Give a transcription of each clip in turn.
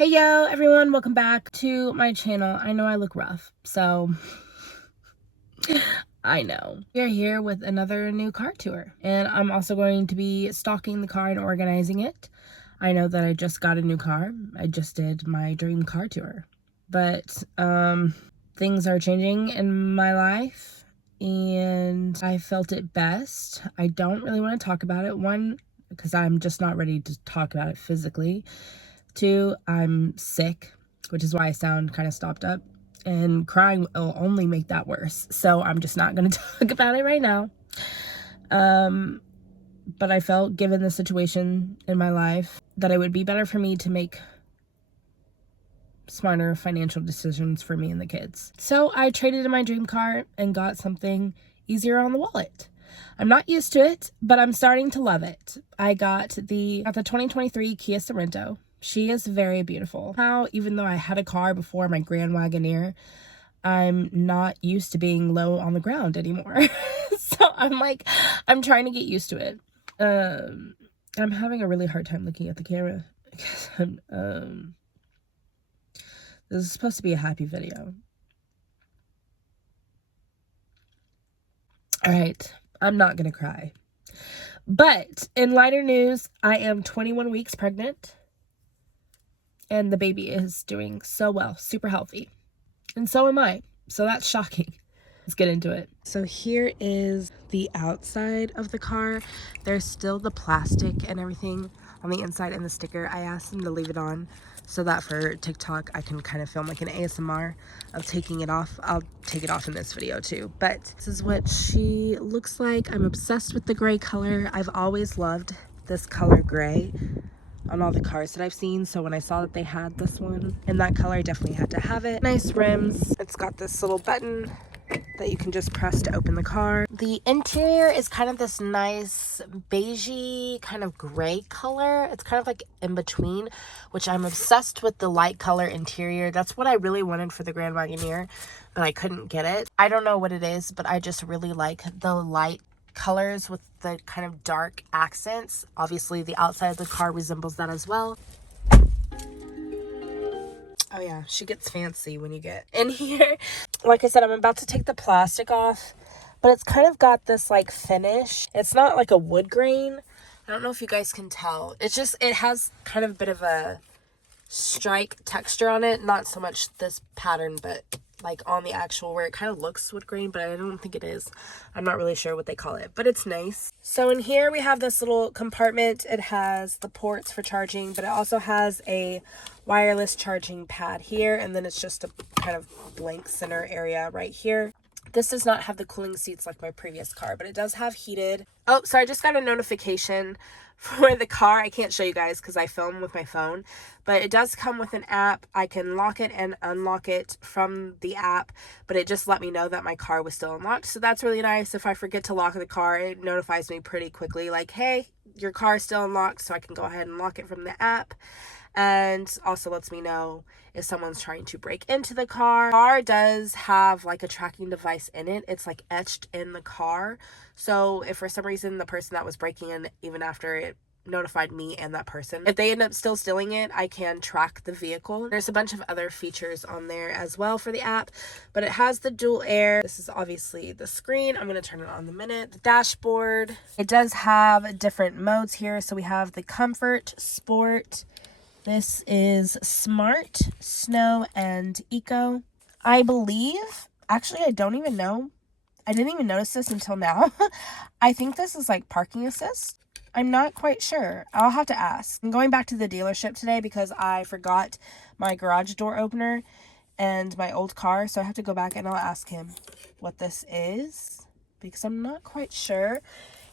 Hey yo everyone, welcome back to my channel. I know I look rough, so I know. We're here with another new car tour, and I'm also going to be stocking the car and organizing it. I know that I just got a new car. I just did my dream car tour, but things are changing in my life and I felt it best. I don't really want to talk about it. One, because I'm just not ready to talk about it physically. Two, I'm sick, which is why I sound kind of stopped up, and crying will only make that worse. So I'm just not going to talk about it right now. But I felt, given the situation in my life, that it would be better for me to make smarter financial decisions for me and the kids. So I traded in my dream car and got something easier on the wallet. I'm not used to it, but I'm starting to love it. I got the 2023 Kia Sorento. She is very beautiful. Now, even though I had a car before, my Grand Wagoneer, I'm not used to being low on the ground anymore. So I'm trying to get used to it. I'm having a really hard time looking at the camera because this is supposed to be a happy video. All right, I'm not gonna cry. But in lighter news, I am 21 weeks pregnant. And the baby is doing so well, super healthy. And so am I. So that's shocking. Let's get into it. So here is the outside of the car. There's still the plastic and everything on the inside and the sticker. I asked them to leave it on so that for TikTok I can kind of film like an ASMR of taking it off. I'll take it off in this video too. But this is what she looks like. I'm obsessed with the gray color. I've always loved this color gray on all the cars that I've seen, so when I saw that they had this one in that color, I definitely had to have it. Nice rims. It's got this little button that you can just press to open the car. The interior is kind of this nice beigey kind of gray color. It's kind of like in between, which I'm obsessed with the light color interior. That's what I really wanted for the Grand Wagoneer, but I couldn't get it. I don't know what it is, but I just really like the light colors with the kind of dark accents. Obviously the outside of the car resembles that as well. Oh yeah, she gets fancy when you get in here. Like I said, I'm about to take the plastic off, but it's kind of got this like finish. It's not like a wood grain. I don't know if you guys can tell. It's just, it has kind of a bit of a strike texture on it. Not so much this pattern, but like on the actual where it kind of looks wood grain, but I don't think it is. I'm not really sure what they call it, but it's nice. So in here we have this little compartment. It has the ports for charging, but it also has a wireless charging pad here, and then it's just a kind of blank center area right here. This does not have the cooling seats like my previous car, but it does have heated. Oh, so I just got a notification for the car. I can't show you guys because I film with my phone, but it does come with an app. I can lock it and unlock it from the app, but it just let me know that my car was still unlocked. So that's really nice. If I forget to lock the car, it notifies me pretty quickly like, hey, your car is still unlocked, so I can go ahead and lock it from the app. And also lets me know if someone's trying to break into the car. The car does have like a tracking device in it. It's like etched in the car. So if for some reason the person that was breaking in, even after it notified me and that person, if they end up still stealing it, I can track the vehicle. There's a bunch of other features on there as well for the app, but it has the dual air. This is obviously the screen. I'm going to turn it on in a minute. The dashboard. It does have different modes here. So we have the comfort, sport. This is smart, snow, and eco. I believe, actually, I don't even know. I didn't even notice this until now. I think this is like parking assist. I'm not quite sure. I'll have to ask. I'm going back to the dealership today because I forgot my garage door opener and my old car. So I have to go back and I'll ask him what this is because I'm not quite sure.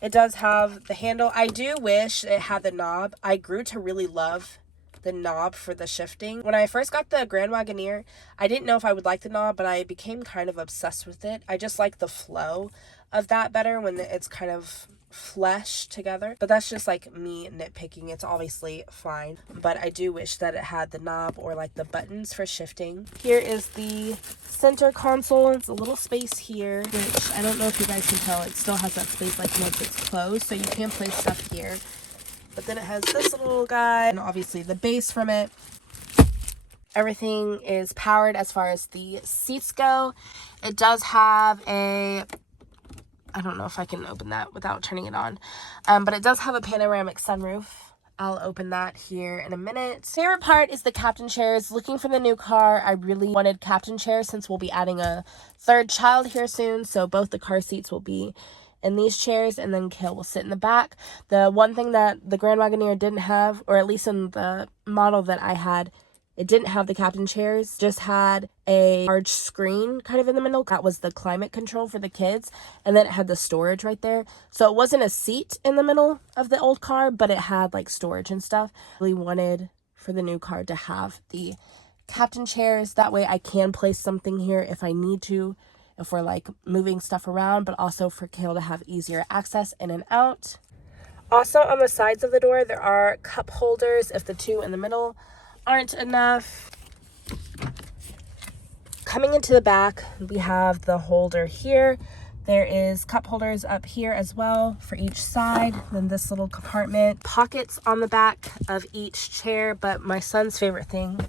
It does have the handle. I do wish it had the knob. I grew to really love the knob for the shifting. When I first got the Grand Wagoneer, I didn't know if I would like the knob, but I became kind of obsessed with it. I just like the flow of that better when it's kind of flesh together, but that's just like me nitpicking. It's obviously fine, but I do wish that it had the knob or like the buttons for shifting. Here is the center console. It's a little space here, which I don't know if you guys can tell, it still has that space like once it's closed, so you can place stuff here. But then it has this little guy and obviously the base from it. Everything is powered as far as the seats go. It does have a, I don't know if I can open that without turning it on, but it does have a panoramic sunroof. I'll open that here in a minute. Favorite part is the captain chairs. Looking for the new car, I really wanted captain chairs since we'll be adding a third child here soon. So both the car seats will be in these chairs, and then Kale will sit in the back. The one thing that the Grand Wagoneer didn't have, or at least in the model that I had, it didn't have the captain chairs, just had a large screen kind of in the middle. That was the climate control for the kids. And then it had the storage right there. So it wasn't a seat in the middle of the old car, but it had like storage and stuff. I really wanted for the new car to have the captain chairs. That way I can place something here if I need to, if we're like moving stuff around, but also for Kale to have easier access in and out. Also on the sides of the door, there are cup holders if the two in the middle aren't enough. Coming into the back, we have the holder here. There is cup holders up here as well for each side. Then this little compartment, pockets on the back of each chair. But my son's favorite thing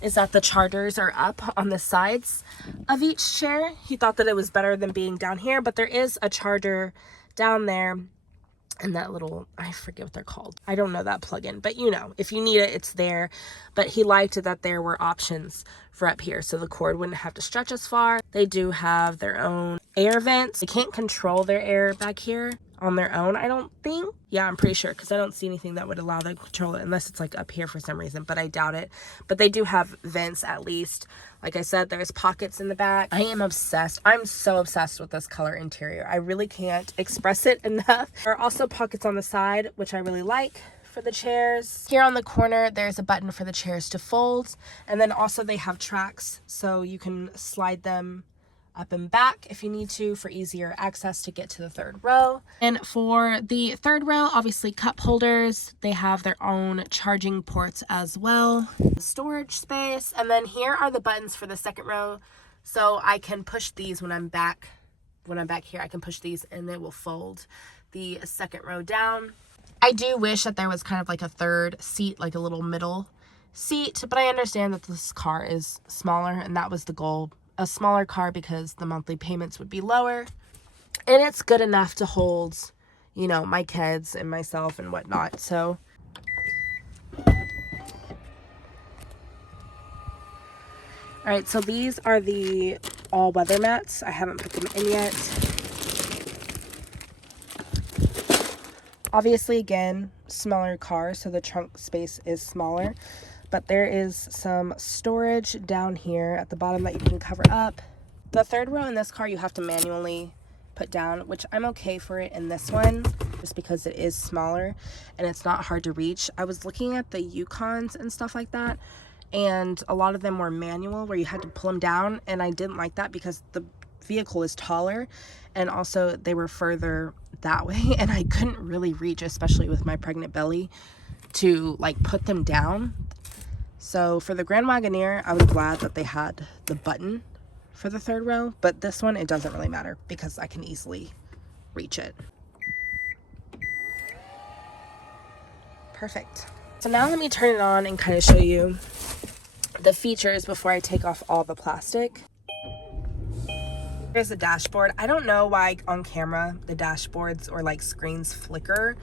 is that the chargers are up on the sides of each chair. He thought that it was better than being down here, but there is a charger down there. And that little, I forget what they're called. I don't know that plug-in, but you know, if you need it, it's there. But he liked that there were options for up here, so the cord wouldn't have to stretch as far. They do have their own air vents. They can't control their air back here on their own, I don't think. Yeah, I'm pretty sure, because I don't see anything that would allow them to control it unless it's like up here for some reason, but I doubt it. But they do have vents at least. Like I said, there's pockets in the back. I am obsessed. I'm so obsessed with this color interior. I really can't express it enough. There are also pockets on the side, which I really like for the chairs. Here on the corner, there's a button for the chairs to fold. And then also they have tracks, so you can slide them up and back if you need to for easier access to get to the third row. And for the third row, obviously cup holders. They have their own charging ports as well. Storage space. And then here are the buttons for the second row. So I can push these when I'm back. When I'm back here, I can push these and it will fold the second row down. I do wish that there was kind of like a third seat, like a little middle seat, but I understand that this car is smaller and that was the goal. A smaller car because the monthly payments would be lower, and it's good enough to hold, you know, my kids and myself and whatnot. So all right, so these are the all-weather mats. I haven't put them in yet. Obviously, again, smaller car, so the trunk space is smaller. But there is some storage down here at the bottom that you can cover up. The third row in this car you have to manually put down, which I'm okay for it in this one, just because it is smaller and it's not hard to reach. I was looking at the Yukons and stuff like that, and a lot of them were manual where you had to pull them down, and I didn't like that because the vehicle is taller, and also they were further that way, and I couldn't really reach, especially with my pregnant belly, to like put them down. So for the Grand Wagoneer, I was glad that they had the button for the third row, but this one, it doesn't really matter because I can easily reach it. Perfect. So now let me turn it on and kind of show you the features before I take off all the plastic. Here's the dashboard. I don't know why on camera the dashboards or like screens flicker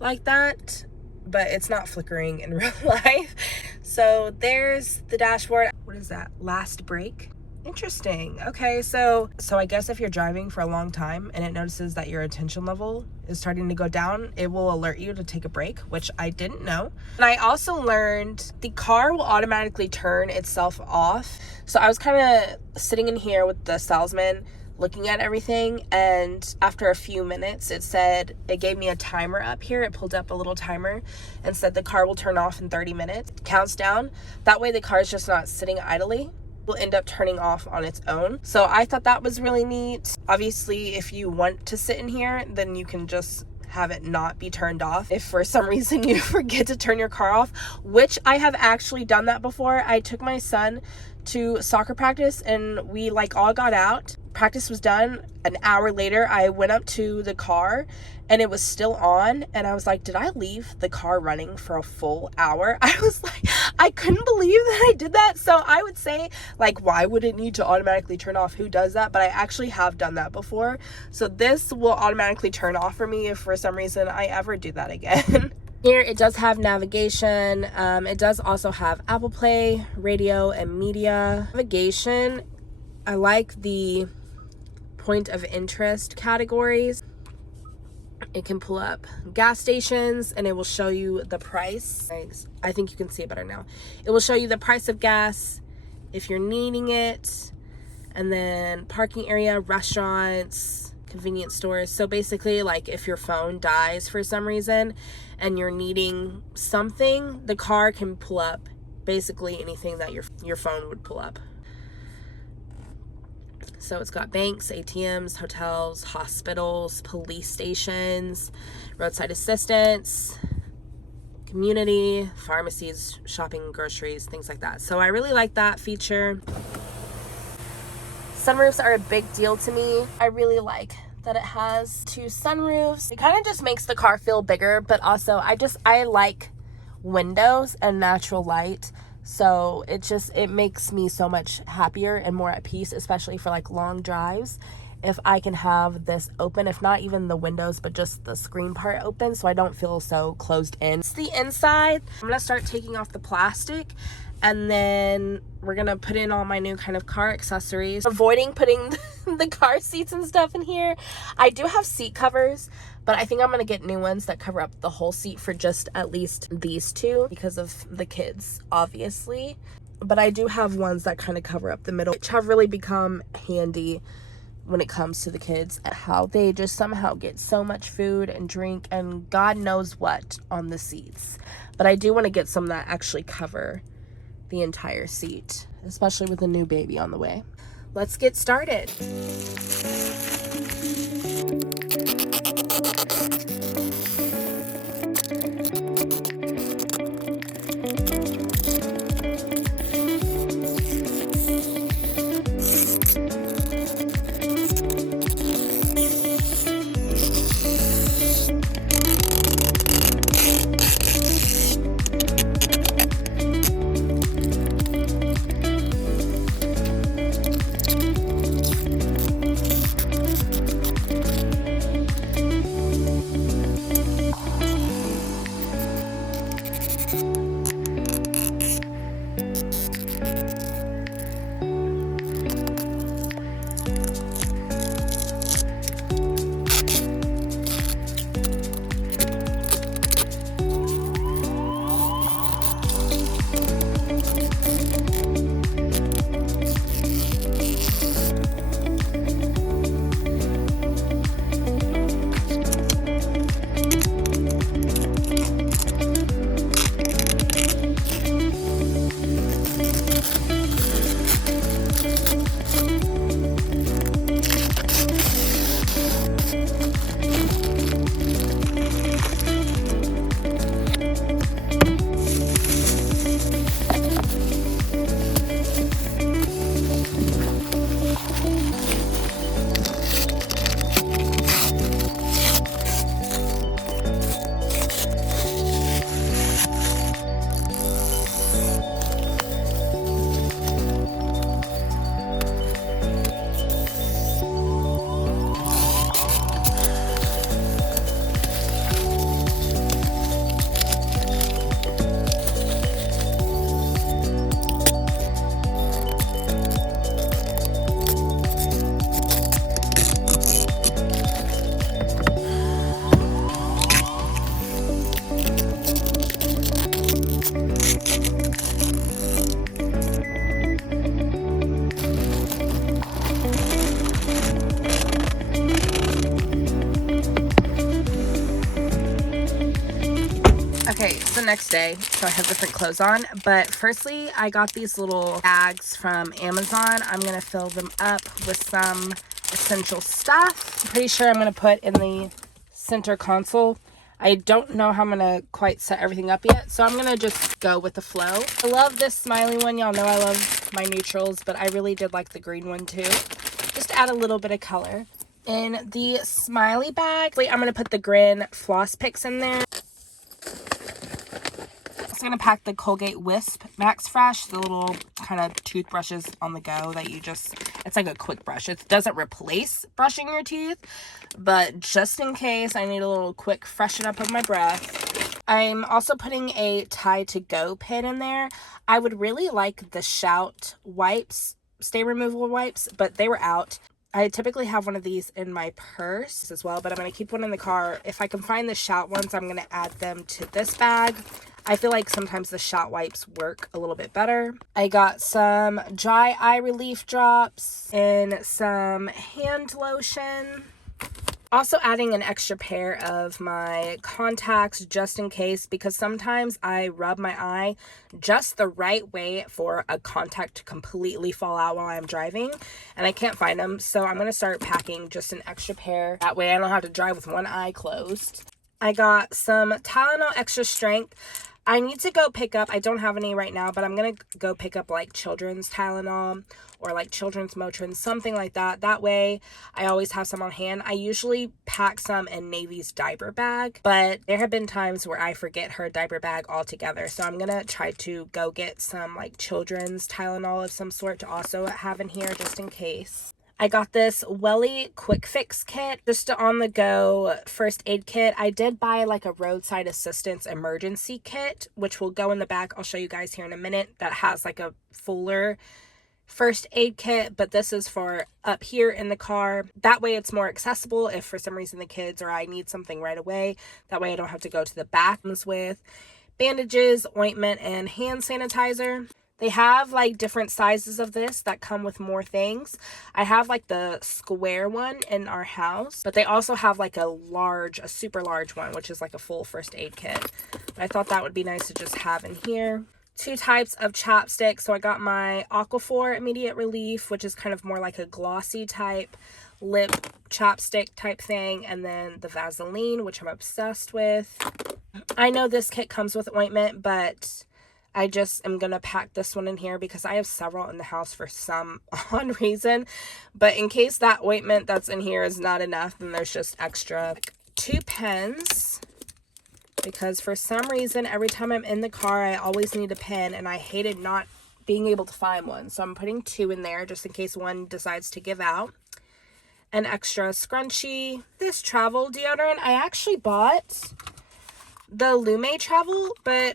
like that, but it's not flickering in real life. So there's the dashboard. What is that? Last brake? Interesting. Okay, so I guess if you're driving for a long time and it notices that your attention level is starting to go down, it will alert you to take a break, which I didn't know. And I also learned the car will automatically turn itself off. So I was kind of sitting in here with the salesman looking at everything, and after a few minutes it gave me a timer up here. It pulled up a little timer and said the car will turn off in 30 minutes. It counts down. That way the car is just not sitting idly. Will end up turning off on its own. So I thought that was really neat. Obviously, if you want to sit in here, then you can just have it not be turned off if for some reason you forget to turn your car off, which I have actually done that before. I took my son to soccer practice and we like all got out practice was done, an hour later, I went up to the car and it was still on. And I was like, did I leave the car running for a full hour? I was like, I couldn't believe that I did that. So I would say, like, why would it need to automatically turn off? Who does that? But I actually have done that before. So this will automatically turn off for me if for some reason I ever do that again. Here it does have navigation. It does also have Apple Play, radio, and media. Navigation, I like the point of interest categories. It can pull up gas stations and it will show you the price. I think you can see it better now. It will show you the price of gas if you're needing it. And then parking area, restaurants, convenience stores. So basically, like, if your phone dies for some reason and you're needing something, the car can pull up basically anything that your phone would pull up. So it's got banks, ATMs, hotels, hospitals, police stations, roadside assistance, community, pharmacies, shopping, groceries, things like that. So I really like that feature. Sunroofs are a big deal to me. I really like that it has 2 sunroofs. It kind of just makes the car feel bigger, but also I like windows and natural light. So it makes me so much happier and more at peace, especially for like long drives, if I can have this open, if not even the windows, but just the screen part open, so I don't feel so closed in. It's the inside. I'm gonna start taking off the plastic, and then we're gonna put in all my new kind of car accessories. Avoiding putting the car seats and stuff in here. I do have seat covers, but I think I'm gonna get new ones that cover up the whole seat for just at least these 2 because of the kids, obviously. But I do have ones that kind of cover up the middle, which have really become handy when it comes to the kids, and how they just somehow get so much food and drink and God knows what on the seats. But I do want to get some that actually cover the entire seat, especially with a new baby on the way. Let's get started. Okay, it's the next day, so I have different clothes on. But firstly, I got these little bags from Amazon. I'm going to fill them up with some essential stuff. I'm pretty sure I'm going to put in the center console. I don't know how I'm going to quite set everything up yet, so I'm going to just go with the flow. I love this smiley one. Y'all know I love my neutrals, but I really did like the green one too. just to add a little bit of color. In the smiley bag, I'm going to put the Grin floss picks in there. I'm going to pack the Colgate Wisp Max Fresh, the little kind of toothbrushes on the go that you just, it's like a quick brush. It doesn't replace brushing your teeth, but just in case I need a little quick freshen up of my breath. I'm also putting a Tide to Go pen in there. I would really like the Shout wipes, stain removal wipes, but they were out. I typically have one of these in my purse as well, but I'm going to keep one in the car. If I can find the Shout ones, I'm going to add them to this bag. I feel like sometimes the Shout wipes work a little bit better. I got some dry eye relief drops and some hand lotion. Also adding an extra pair of my contacts just in case, because sometimes I rub my eye just the right way for a contact to completely fall out while I'm driving and I can't find them. So I'm going to start packing just an extra pair. That way I don't have to drive with one eye closed. I got some Tylenol Extra Strength. I need to go pick up, I don't have any right now, but I'm going to go pick up like children's Tylenol or like children's Motrin, something like that. That way I always have some on hand. I usually pack some in Navy's diaper bag, but there have been times where I forget her diaper bag altogether. So I'm going to try to go get some like children's Tylenol of some sort to also have in here just in case. I got this Welly Quick Fix kit, just an on-the-go first aid kit. I did buy like a roadside assistance emergency kit, which will go in the back. I'll show you guys here in a minute. That has like a fuller first aid kit, but this is for up here in the car. That way it's more accessible if for some reason the kids or I need something right away. That way I don't have to go to the bathrooms with bandages, ointment, and hand sanitizer. They have like different sizes of this that come with more things. I have like the square one in our house, but they also have like a super large one, which is like a full first aid kit. But I thought that would be nice to just have in here. 2 types of chapstick. So I got my Aquaphor Immediate Relief, which is kind of more like a glossy type lip chapstick type thing. And then the Vaseline, which I'm obsessed with. I know this kit comes with ointment, but I just am going to pack this one in here because I have several in the house for some odd reason. But in case that ointment that's in here is not enough, then there's just extra. 2 pens. Because for some reason, every time I'm in the car, I always need a pen. And I hated not being able to find one. So I'm putting 2 in there just in case one decides to give out. An extra scrunchie. This travel deodorant. I actually bought the Lume Travel, but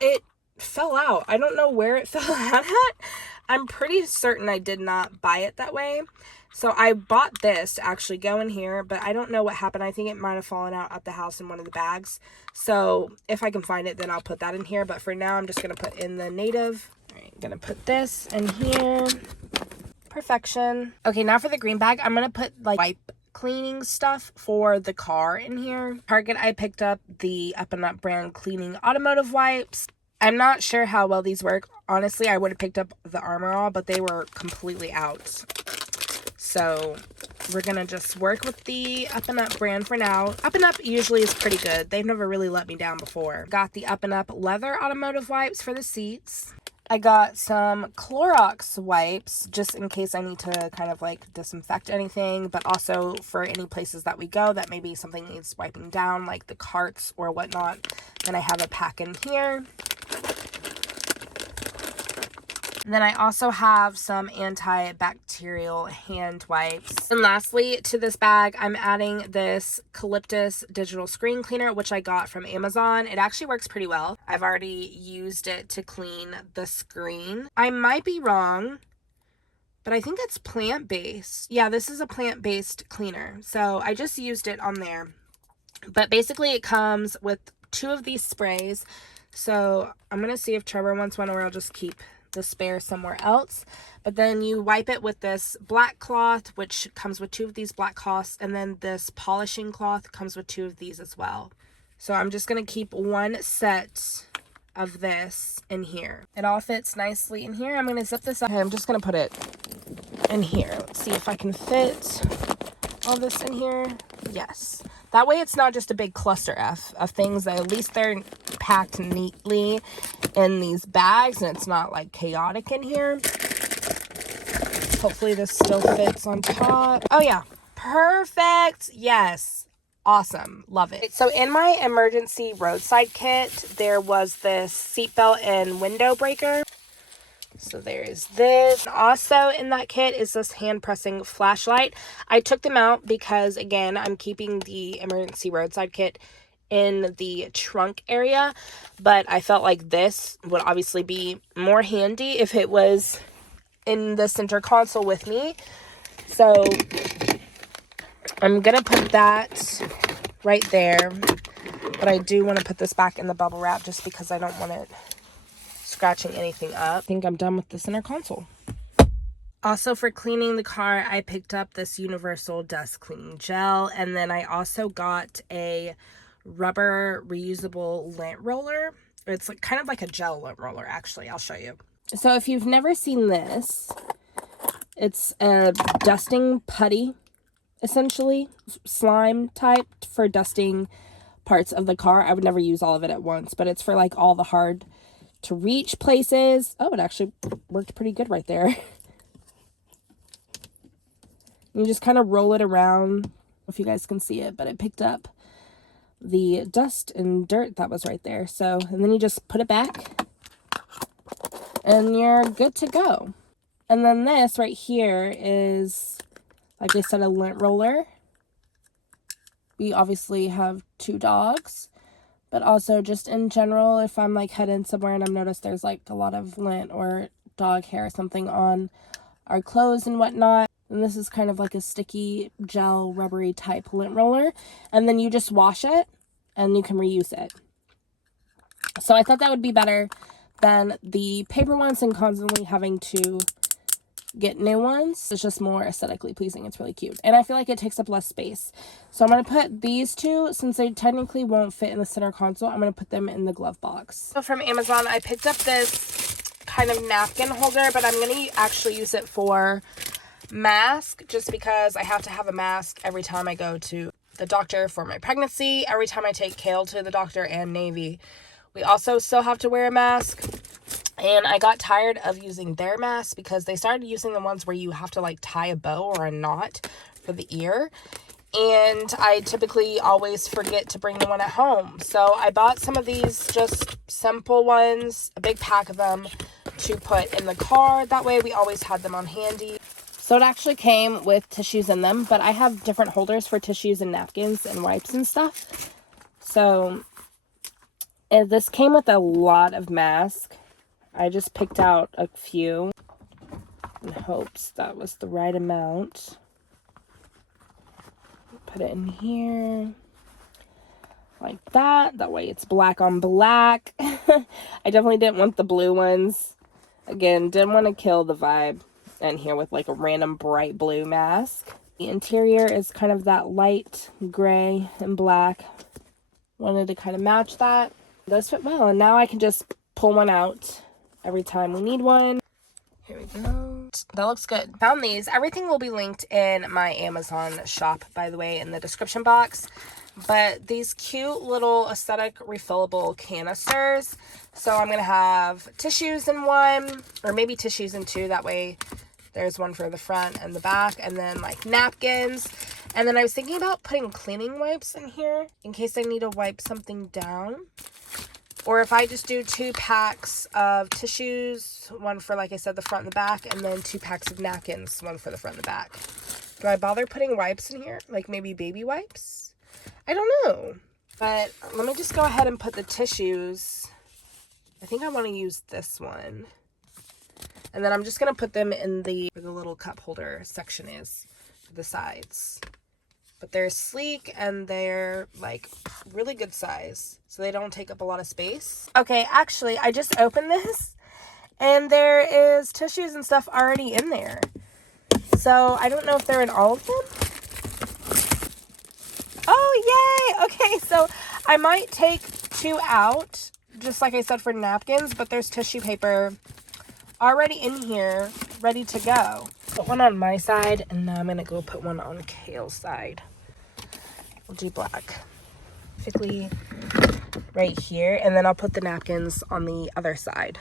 it fell out. I don't know where it fell out at. I'm pretty certain I did not buy it that way. So I bought this to actually go in here, but I don't know what happened. I think it might have fallen out at the house in one of the bags. So if I can find it, then I'll put that in here. But for now, I'm just going to put in the Native. All right, I'm going to put this in here. Perfection. Okay, now for the green bag, I'm going to put like wipe cleaning stuff for the car in here. Target, I picked up the Up and Up brand cleaning automotive wipes. I'm not sure how well these work. Honestly, I would have picked up the Armor All, but they were completely out. So we're going to just work with the Up and Up brand for now. Up and Up usually is pretty good. They've never really let me down before. Got the Up and Up leather automotive wipes for the seats. I got some Clorox wipes just in case I need to kind of like disinfect anything, but also for any places that we go that maybe something needs wiping down, like the carts or whatnot. Then I have a pack in here. And then I also have some antibacterial hand wipes. And lastly, to this bag, I'm adding this Calyptus digital screen cleaner, which I got from Amazon. It actually works pretty well. I've already used it to clean the screen. I might be wrong, but I think it's plant-based. Yeah, this is a plant-based cleaner. So I just used it on there. But basically it comes with 2 of these sprays. So I'm going to see if Trevor wants one, or I'll just keep the spare somewhere else. But then you wipe it with this black cloth, which comes with 2 of these black cloths, and then this polishing cloth comes with 2 of these as well. So I'm just going to keep 1 set of this in here. It all fits nicely in here. I'm going to zip this up. Okay, I'm just going to put it in here. Let's see if I can fit all this in here. Yes. That way it's not just a big cluster F of things. At least they're packed neatly in these bags and it's not like chaotic in here. Hopefully this still fits on top. Oh yeah, perfect. Yes, awesome, love it. So in my emergency roadside kit, there was this seatbelt and window breaker. So there's this. Also in that kit is this hand pressing flashlight. I took them out because, again, I'm keeping the emergency roadside kit in the trunk area, but I felt like this would obviously be more handy if it was in the center console with me. So I'm gonna put that right there, but I do want to put this back in the bubble wrap just because I don't want it scratching anything up. I think I'm done with the center console. Also, for cleaning the car, I picked up this universal dust cleaning gel, and then I also got a rubber reusable lint roller. It's like kind of like a gel lint roller, actually. I'll show you. So if you've never seen this, it's a dusting putty, essentially, slime type for dusting parts of the car. I would never use all of it at once, but it's for like all the hard to reach places. Oh, it actually worked pretty good right there. You just kind of roll it around. I don't know if you guys can see it, but it picked up the dust and dirt that was right there. So, and then you just put it back and you're good to go. And then this right here is, like I said, a lint roller. We obviously have 2 dogs, but also just in general, if I'm like heading somewhere and I've noticed there's like a lot of lint or dog hair or something on our clothes and whatnot. And this is kind of like a sticky gel rubbery type lint roller. And then you just wash it and you can reuse it. So I thought that would be better than the paper ones and constantly having to get new ones. It's just more aesthetically pleasing. It's really cute. And I feel like it takes up less space. So I'm going to put these 2, since they technically won't fit in the center console, I'm going to put them in the glove box. So from Amazon, I picked up this kind of napkin holder, but I'm going to actually use it for mask, just because I have to have a mask every time I go to the doctor for my pregnancy, every time I take Kale to the doctor, and Navy. We also still have to wear a mask. And I got tired of using their masks because they started using the ones where you have to like tie a bow or a knot for the ear. And I typically always forget to bring the one at home. So I bought some of these just simple ones, a big pack of them to put in the car. That way we always had them on handy. So it actually came with tissues in them, but I have different holders for tissues and napkins and wipes and stuff. So this came with a lot of masks. I just picked out a few in hopes that was the right amount. Put it in here like that. That way it's black on black. I definitely didn't want the blue ones. Again, didn't want to kill the vibe in here with like a random bright blue mask. The interior is kind of that light gray and black. Wanted to kind of match that. Those fit well, and now I can just pull one out every time we need one. Here we go. That looks good. Found these. Everything will be linked in my Amazon shop, by the way, in the description box. But these cute little aesthetic refillable canisters. So I'm going to have tissues in one, or maybe tissues in 2. That way there's one for the front and the back, and then like napkins. And then I was thinking about putting cleaning wipes in here in case I need to wipe something down. Or if I just do 2 packs of tissues, one for, like I said, the front and the back, and then 2 packs of napkins, one for the front and the back. Do I bother putting wipes in here? Like maybe baby wipes? I don't know. But let me just go ahead and put the tissues. I think I want to use this one. And then I'm just going to put them in where the little cup holder section is, for the sides. But they're sleek and they're like really good size, so they don't take up a lot of space. Okay, actually, I just opened this and there is tissues and stuff already in there. So I don't know if they're in all of them. Oh, yay! Okay, so I might take 2 out, just like I said for napkins, but there's tissue paper already in here, ready to go. Put one on my side, and now I'm going to go put one on Kale's side. We'll do black. Basically right here, and then I'll put the napkins on the other side.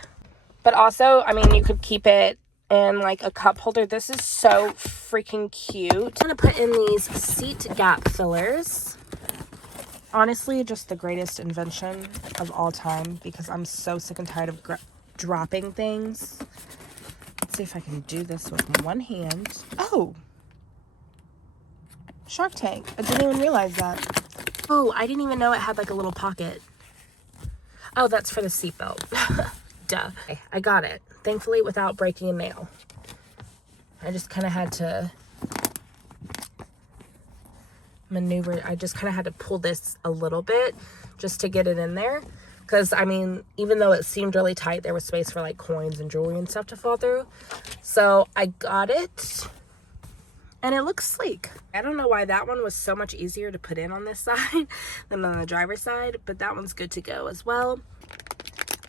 But also, I mean, you could keep it and like a cup holder. This is so freaking cute. I'm gonna put in these seat gap fillers. Honestly, just the greatest invention of all time, because I'm so sick and tired of dropping things. Let's see if I can do this with one hand. Oh, Shark Tank. I didn't even realize that. Oh, I didn't even know it had like a little pocket. Oh, that's for the seatbelt. Duh. Okay, I got it. Thankfully, without breaking a nail. I just kind of had to maneuver. I just kind of had to pull this a little bit just to get it in there. Because, I mean, even though it seemed really tight, there was space for like coins and jewelry and stuff to fall through. So I got it. And it looks sleek. I don't know why that one was so much easier to put in on this side than on the driver's side, but that one's good to go as well.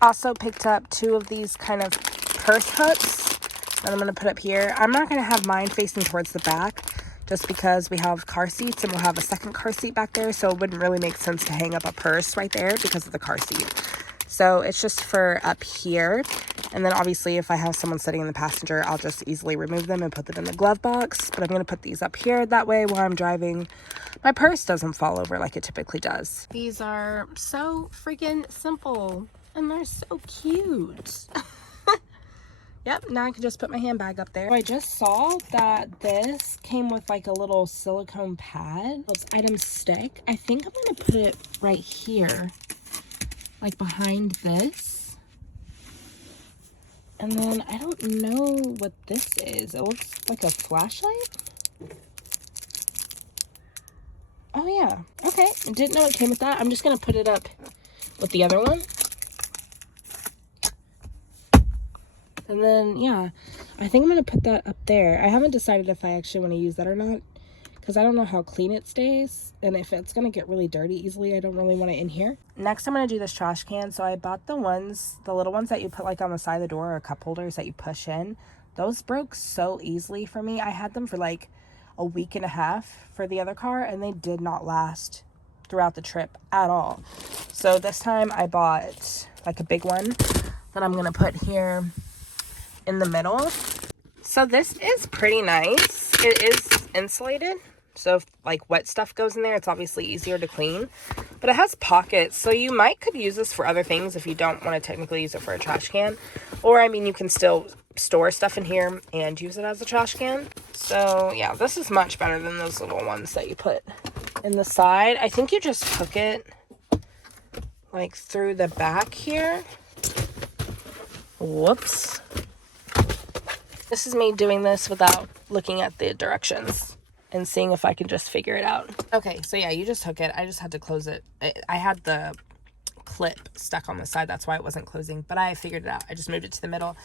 Also picked up 2 of these kind of purse hooks that I'm going to put up here. I'm not going to have mine facing towards the back just because we have car seats and we'll have a second car seat back there, so it wouldn't really make sense to hang up a purse right there because of the car seat. So it's just for up here. And then obviously if I have someone sitting in the passenger, I'll just easily remove them and put them in the glove box. But I'm going to put these up here. That way while I'm driving, my purse doesn't fall over like it typically does. These are so freaking simple and they're so cute. Yep, now I can just put my handbag up there. I just saw that this came with like a little silicone pad. Those items stick. I think I'm going to put it right here, like behind this. And then I don't know what this is. It looks like a flashlight. Oh yeah, okay. I didn't know it came with that. I'm just gonna put it up with the other one. And then, yeah, I think I'm gonna put that up there. I haven't decided if I actually want to use that or not, because I don't know how clean it stays, and if it's gonna get really dirty easily, I don't really want it in here. Next, I'm gonna do this trash can. So I bought the little ones that you put like on the side of the door, or cup holders that you push in. Those broke so easily for me. I had them for like a week and a half for the other car, and they did not last throughout the trip at all. So this time I bought like a big one that I'm gonna put here in the middle. So this is pretty nice. It is insulated, so if like wet stuff goes in there, it's obviously easier to clean. But it has pockets, so you could use this for other things if you don't want to technically use it for a trash can. Or I mean, you can still store stuff in here and use it as a trash can. So yeah, this is much better than those little ones that you put in the side. I think you just hook it like through the back here. Whoops. This is me doing this without looking at the directions and seeing if I can just figure it out. Okay, so yeah, you just hook it. I just had to close it. I had the clip stuck on the side. That's why it wasn't closing, but I figured it out. I just moved it to the middle.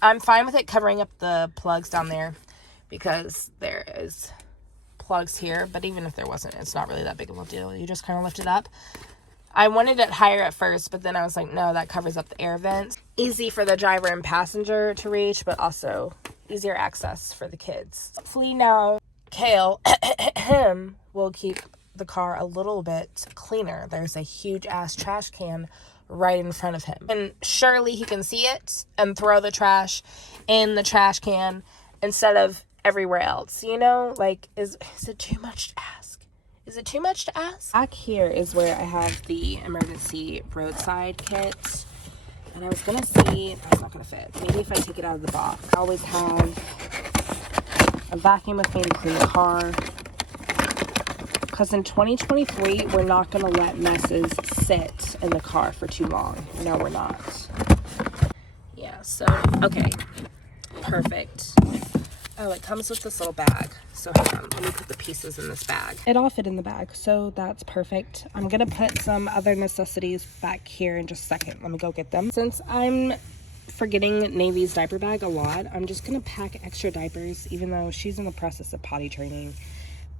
I'm fine with it covering up the plugs down there because there is plugs here, but even if there wasn't, it's not really that big of a deal. You just kind of lift it up. I wanted it higher at first, but then I was like, no, that covers up the air vents. Easy for the driver and passenger to reach, but also easier access for the kids. Hopefully now Kale will keep the car a little bit cleaner. There's a huge ass trash can right in front of him, and surely he can see it and throw the trash in the trash can instead of everywhere else. You know, like, is it too much to ask? Is it too much to ask? Back here is where I have the emergency roadside kit. And I was gonna see, that's not gonna fit. Maybe if I take it out of the box. I always have a vacuum with me to clean the car. Because in 2023, we're not gonna let messes sit in the car for too long. No, we're not. Yeah, so, okay. Perfect. Oh, it comes with this little bag. So hang on, let me put the pieces in this bag. It all fit in the bag, so that's perfect. I'm gonna put some other necessities back here in just a second. Let me go get them. Since I'm forgetting Navy's diaper bag a lot, I'm just gonna pack extra diapers, even though she's in the process of potty training.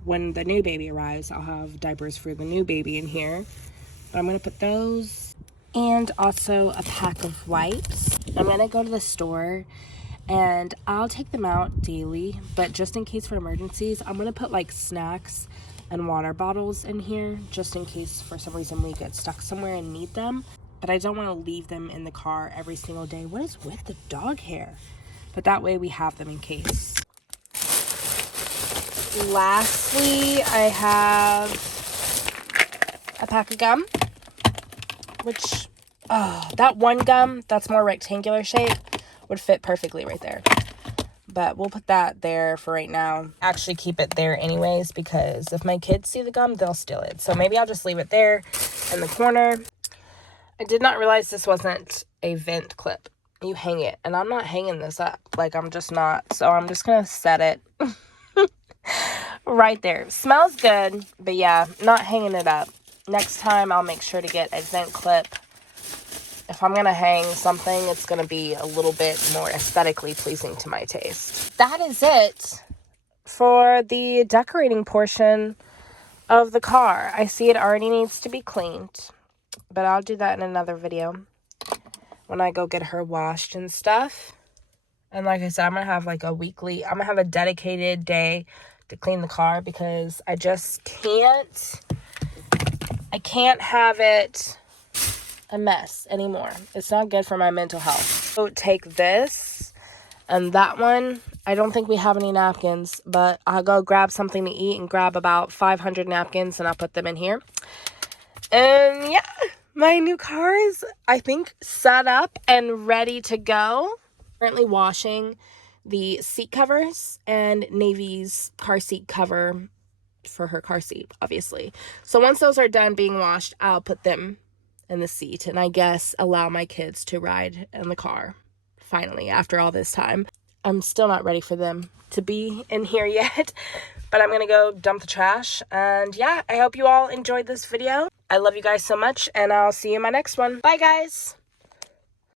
When the new baby arrives, I'll have diapers for the new baby in here. But I'm gonna put those, and also a pack of wipes. I'm gonna go to the store and I'll take them out daily, but just in case for emergencies, I'm gonna put like snacks and water bottles in here just in case for some reason we get stuck somewhere and need them. But I don't want to leave them in the car every single day. What is with the dog hair? but that way we have them in case. Lastly, I have a pack of gum, which, that one gum that's more rectangular shape would fit perfectly right there. But we'll put that there for right now. Actually keep it there anyways, because if my kids see the gum, they'll steal it. So maybe I'll just leave it there in the corner. I did not realize this wasn't a vent clip. You hang it, and I'm not hanging this up. Like, I'm just not. So I'm just going to set it right there. Smells good, but yeah, not hanging it up. Next time I'll make sure to get a vent clip. If I'm going to hang something, it's going to be a little bit more aesthetically pleasing to my taste. That is it for the decorating portion of the car. I see it already needs to be cleaned, but I'll do that in another video when I go get her washed and stuff. And like I said, I'm going to have like I'm going to have a dedicated day to clean the car, because I just can't have it a mess anymore. It's not good for my mental health. So take this and that one. I don't think we have any napkins, but I'll go grab something to eat and grab about 500 napkins, and I'll put them in here. And yeah, my new car is, I think, set up and ready to go. Currently washing the seat covers and Navy's car seat cover for her car seat, obviously. So once those are done being washed, I'll put them in the seat and I guess allow my kids to ride in the car finally after all this time. I'm still not ready for them to be in here yet, but I'm gonna go dump the trash. And yeah, I hope you all enjoyed this video. I love you guys so much, and I'll see you in my next one. Bye guys.